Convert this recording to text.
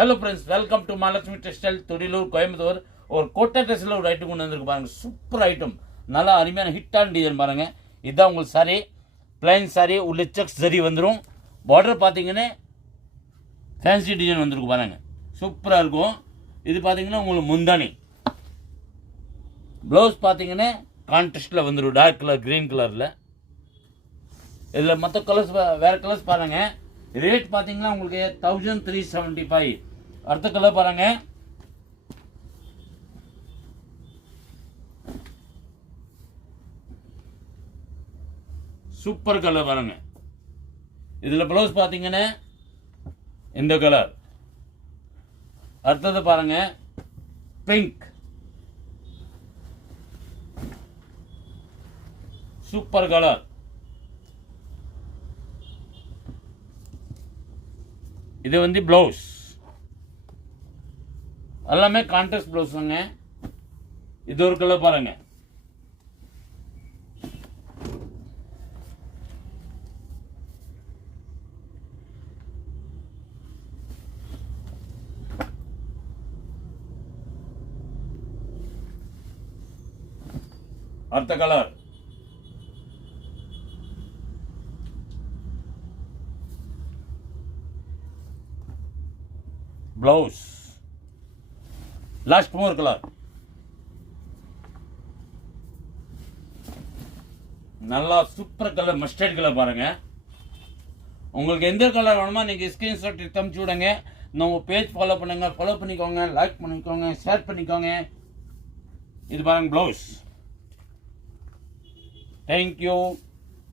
Hello friends, welcome to Mahalakshmi textile, Thudiyalur, Coimbatore. ஒரு கோட்டை ட்ரெஸ்ஸில் ஒரு ஐட்டம் கொண்டு வந்திருக்கு பாருங்கள். சூப்பர் ஐட்டம், நல்லா அருமையான ஹிட்டான டிசைன் பாருங்கள். இதுதான் உங்களுக்கு சாரி, பிளைன் சாரி, உள்ள செக்ஸ் சரி வந்துடும். பார்டர் பார்த்தீங்கன்னா ஃபேன்சி டிசைன் வந்துருக்கு பாருங்கள், சூப்பராக இருக்கும். இது பார்த்தீங்கன்னா உங்களுக்கு முந்தானி. ப்ளவுஸ் பார்த்தீங்கன்னா கான்ட்ராஸ்டில் வந்துடும், டார்க் கலர், க்ரீன் கலரில். இதில் மற்ற கலர்ஸ் வேறு கலர்ஸ் பாருங்கள். ரேட் பார்த்தீங்கன்னா உங்களுக்கு 1375. அடுத்த கலர் பாருங்க, சூப்பர் கலர் பாருங்க. இதில் ப்ளவுஸ் பார்த்தீங்கன்னா இந்த கலர். அடுத்தது பாருங்க, பிங்க், சூப்பர் கலர். இது வந்து ப்ளவுஸ், எல்லாமே கான்ட்ராஸ்ட் ப்ளவுஸ் தாங்க. இது ஒரு கலர் பாருங்க. அடுத்த கலர் ப்ளவுஸ், லாஸ்ட் மோர் கலர். நல்லா சூப்பர் கலர், மஸ்டர்ட் கலர் பாருங்க. உங்களுக்கு எந்த கலர் வேணுமோ நீங்கள் ஸ்கிரீன்ஷாட் எடுத்து அனுப்பிச்சு விடுங்க. நம்ம பேஜ் ஃபாலோ பண்ணுங்க, ஃபாலோ பண்ணிக்கோங்க, லைக் பண்ணிக்கோங்க, ஷேர் பண்ணிக்கோங்க. இது பாருங்க ப்ளவுஸ். தேங்க்யூ.